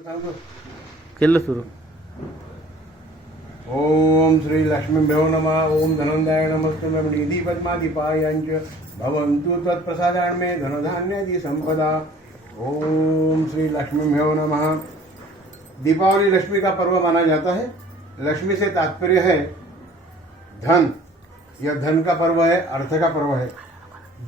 केलं सुरू. ओम श्री लक्ष्मीभ्यो नमः. ओम धनंदाय नमस्तुभ्यं. निधि पद्माधिपायांच भवन्तु तत्प्रसादान्मे धनधान्यादि संपदा. ओम श्री लक्ष्मीभ्यो नमः. दीपावली लक्ष्मी का पर्व माना जाता है. लक्ष्मी से तात्पर्य है धन. यह धन का पर्व है, अर्थ का पर्व है.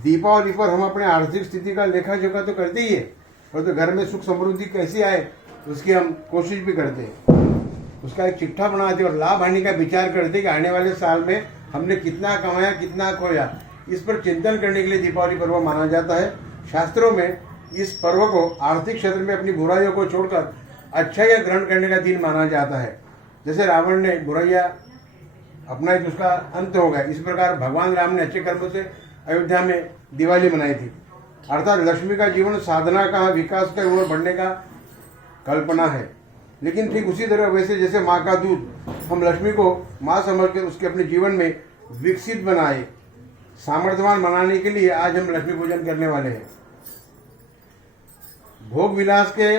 दीपावली पर हम अपने आर्थिक स्थिति का लेखा जोखा तो करते ही है, और तो घर में सुख समृद्धि कैसी आए उसकी हम कोशिश भी करते हैं. उसका एक चिट्ठा बनाते और लाभ हानि का विचार करते कि आने वाले साल में हमने कितना कमाया, कितना खोया. इस पर चिंतन करने के लिए दीपावली पर्व माना जाता है. शास्त्रों में इस पर्व को आर्थिक क्षेत्र में अपनी बुराइयों को छोड़कर अच्छाइयाँ ग्रहण करने का दिन माना जाता है. जैसे रावण ने बुराइयाँ अपनाई तो उसका अंत हो गया, इस प्रकार भगवान राम ने अच्छे कर्मों से अयोध्या में दिवाली मनाई थी. अर्थात लक्ष्मी का जीवन साधना का, विकास का ओर बढ़ने का कल्पना है. लेकिन ठीक उसी तरह वैसे जैसे माँ का दूध हम लक्ष्मी को माँ समझकर उसके अपने जीवन में विकसित बनाए, सामर्थ्यवान बनाने के लिए आज हम लक्ष्मी पूजन करने वाले हैं. भोग विलास के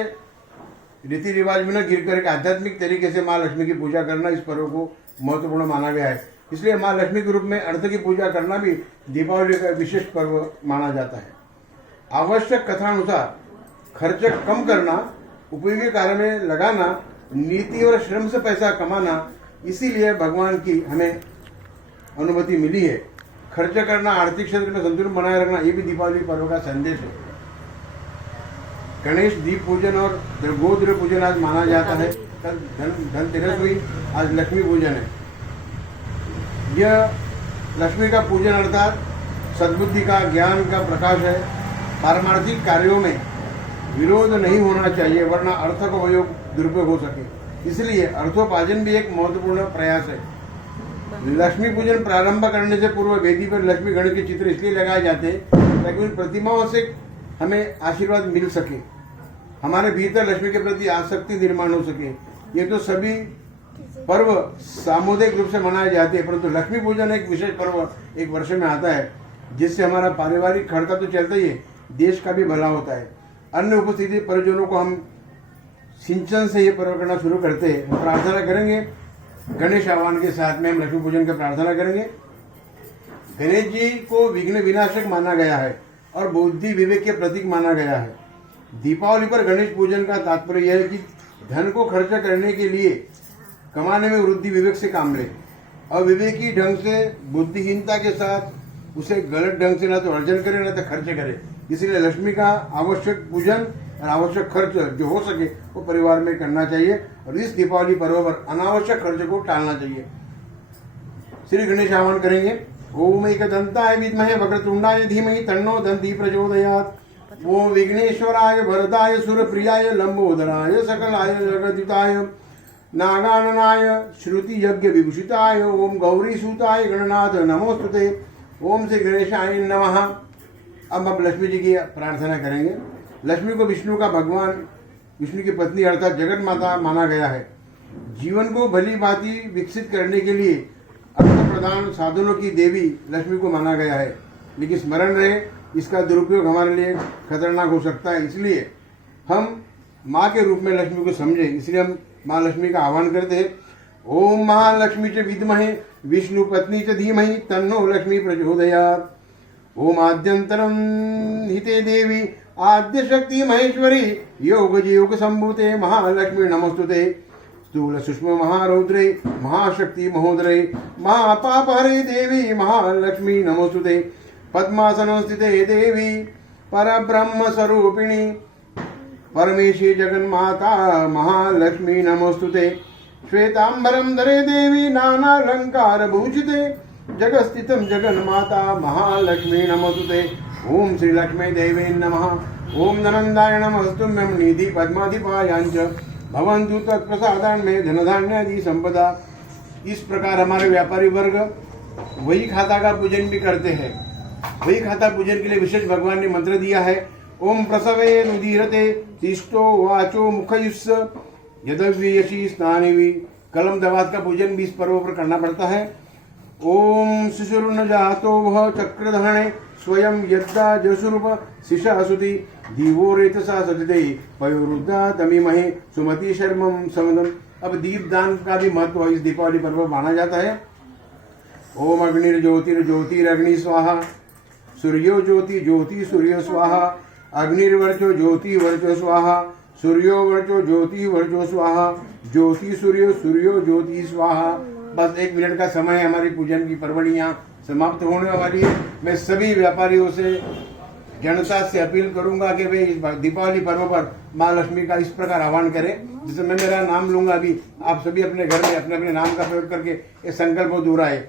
रीति रिवाज में न गिर कर आध्यात्मिक तरीके से माँ लक्ष्मी की पूजा करना इस पर्व को महत्वपूर्ण माना गया है. इसलिए माँ लक्ष्मी के रूप में अर्थ की पूजा करना भी दीपावली का विशेष पर्व माना जाता है. आवश्यक कथानुसार खर्च कम करना, उपयोगी कार्य में लगाना, नीति और श्रम से पैसा कमाना, इसीलिए भगवान की हमें अनुमति मिली है. खर्च करना, आर्थिक क्षेत्र में संतुलन बनाए रखना, ये भी दीपावली पर्व का संदेश है. गणेश दीप पूजन और गोद्र पूजन आज माना जाता है. कल धनतेरस हुई, आज लक्ष्मी पूजन है. यह लक्ष्मी का पूजन अर्थात सद्बुद्धि का, ज्ञान का प्रकाश है. पारमार्थिक कार्यों में विरोध नहीं होना चाहिए, वरना अर्थ का उपयोग दुरुपयोग हो सके. इसलिए अर्थोपार्जन भी एक महत्वपूर्ण प्रयास है. लक्ष्मी पूजन प्रारंभ करने से पूर्व वेदी पर लक्ष्मी गणेश के चित्र इसलिए लगाए जाते हैं ताकि उन प्रतिमाओं से हमें आशीर्वाद मिल सके, हमारे भीतर लक्ष्मी के प्रति आसक्ति निर्माण हो सके. ये तो सभी पर्व सामुदायिक रूप से मनाए जाते हैं, परंतु लक्ष्मी पूजन एक विशेष पर्व एक वर्ष में आता है जिससे हमारा पारिवारिक खर्चा तो चलता ही है, देश का भी भला होता है. अन्य उपस्थिति परिजनों को हम सिंचन से ये पर्व करना शुरू करते हैं. हम प्रार्थना करेंगे गणेश आह्वान के साथ में. हम लक्ष्मी पूजन की प्रार्थना करेंगे. गणेश जी को विघ्न विनाशक माना गया है और बुद्धि विवेक के प्रतीक माना गया है. दीपावली पर गणेश पूजन का तात्पर्य यह है कि धन को खर्च करने के लिए कमाने में वृद्धि विवेक से काम ले. अविवेकी ढंग से, बुद्धिहीनता के साथ उसे गलत ढंग से ना तो अर्जन करे ना तो खर्च करे. इसलिए लक्ष्मी का आवश्यक पूजन और आवश्यक खर्च जो हो सके वो परिवार में करना चाहिए और इस दीपावली पर्व पर अनावश्यक खर्च को टालना चाहिए. श्री गणेश आह्वान करेंगे. ओम एकदंताय विद्महे वक्रतुंडाय धीमहि तन्नो दन्ति प्रचोदयात्. ओम विघ्नेश्वराय वरदाय सुरप्रियाय लंबोदराय सकलाय जगदिताय नागाननाय श्रुति यज्ञ विभूषिताय ओम गौरी सूताय गणनाथ नमोस्तुते. ओम श्री गणेशाय नमः. अब हम लक्ष्मी जी की प्रार्थना करेंगे. लक्ष्मी को विष्णु का भगवान, विष्णु की पत्नी अर्थात जगत माता माना गया है. जीवन को भली भांति विकसित करने के लिए अर्थ प्रदान साधनों की देवी लक्ष्मी को माना गया है. लेकिन स्मरण रहे इसका दुरुपयोग हमारे लिए खतरनाक हो सकता है. इसलिए हम माँ के रूप में लक्ष्मी को समझे. इसलिए हम माँ लक्ष्मी का आह्वान करते हैं. ओम महालक्ष्मी च विद्महे विष्णु पत्नी च धीमहि तन्नो लक्ष्मी प्रचोदयात्. ओम आद्यंतरम हिते देवी आद्य शक्ति महेश्वरी योग योग संभूते महालक्ष्मी नमोस्तुते. स्थूल सूक्ष्म महारौद्रे महाशक्ति महोदरे महापापहरे देवी महालक्ष्मी नमोस्तुते. पद्मासन स्थिते देवी परब्रह्म स्वरूपिणी परमेशी जगन्माता महालक्ष्मी नमोस्तुते. श्वेतांबरम धरे देवी नानालंकार भूषिते जगस्थितम जगन्माता महालक्ष्मी नमोस्तुते. ओम श्री लक्ष्मी देवी नमः. ओम ननंदाय नमस्तुभ्यं. निधि पद्माधिपायांच भवन्तु तत्प्रसादान्मे धनधान्यादि संपदा. इस प्रकार हमारे व्यापारी वर्ग वही खाता का पूजन भी करते हैं. वही खाता पूजन के लिए विशेष भगवान ने मंत्र दिया है. ओम प्रसवे नुदीरते तिष्ठो वाचो मुखयुस्स यदव्ययशी स्नानिवि. कलम दवात का पूजन भी इस पर्व पर करना पड़ता है. ओम शिशुर्न जातो वह चक्रधरणे स्वयं यद्दा जसुरूप शिशा सुति दीवो रेतसा सजते पयोरुद्धा तमीमहे सुमति शर्मम समदम। अब दीपदान का भी महत्व इस दीपावली पर्व में माना जाता है। ओम अग्निर्ज्योतिर्ज्योतिरग्नि स्वाहा, सूर्यो ज्योति ज्योति सूर्य स्वाहा, अग्निर्वर्चो ज्योति वर्चो स्वाहा, सूर्यो वर्चो ज्योति वर्चो स्वाहा, ज्योति सूर्यो सूर्यो ज्योति स्वाहा। बस 1 मिनट का समय है, हमारी पूजन की पर्वणियाँ समाप्त होने वाली है। मैं सभी व्यापारियों से, जनता से अपील करूंगा कि वे इस दीपावली पर्व पर माँ लक्ष्मी का इस प्रकार आह्वान करें, जिससे मैं मेरा नाम लूंगा। अभी आप सभी अपने घर में अपने अपने नाम का प्रयोग करके ये संकल्प को दोहराए।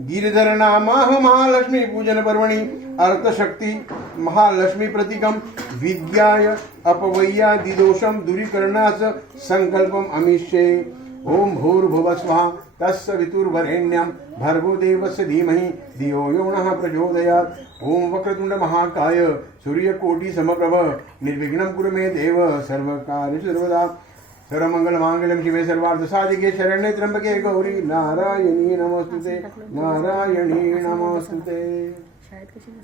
गिरिधर नामाह महालक्ष्मी पूजन पर्वणि अर्थ शक्ति महालक्ष्मी प्रतीकम विद्याय अपवय्या दिदोषम दूरीकरणास संकल्पम अमीष्ये। ओम भूर्भुवः स्वः तत्सवितुर्वरेण्यं भर्गो देवस्य धीमहि धियो यो नः प्रचोदयात्। ओम वक्रतुंड महाकाय सूर्यकोटि समप्रभ निर्विघ्नं कुरु मे देव सर्वकार्येषु सर्वदा। सर्वमंगल मांगल्यं शिवे सर्वार्थ साधिके शरण्ये त्र्यंबके गौरी नारायणी नमोस्तुते नारायणी नमोस्तुते।